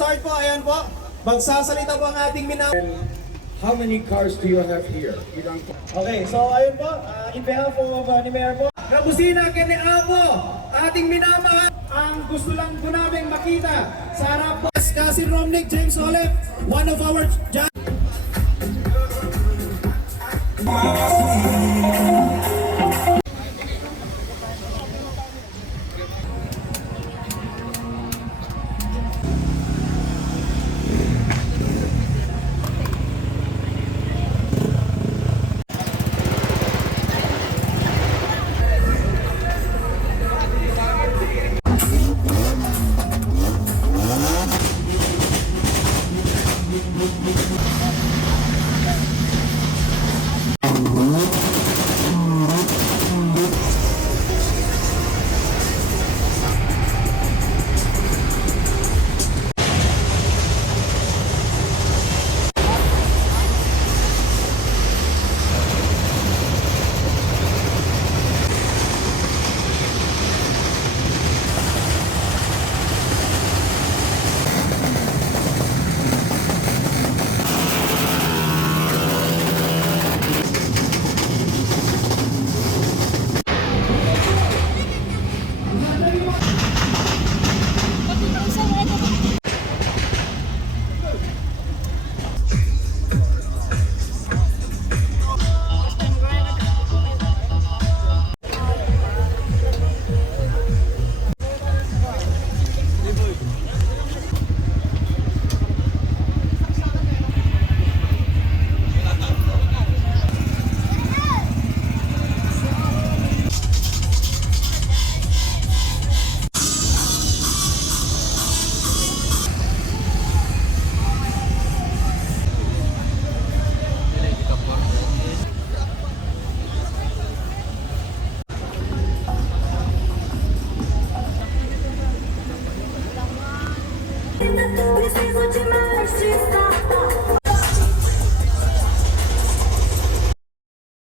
mag-start po, ayan po. Magsasalita po ang ating How many cars do you have here? Okay, so ayun po, in behalf of ni Mayor po, Rabusina kene Amo, ating minamahal. Ang gusto lang po namin makita sa harap po, Cassie Romnick, James Olep, one of our Preciso de mais disso.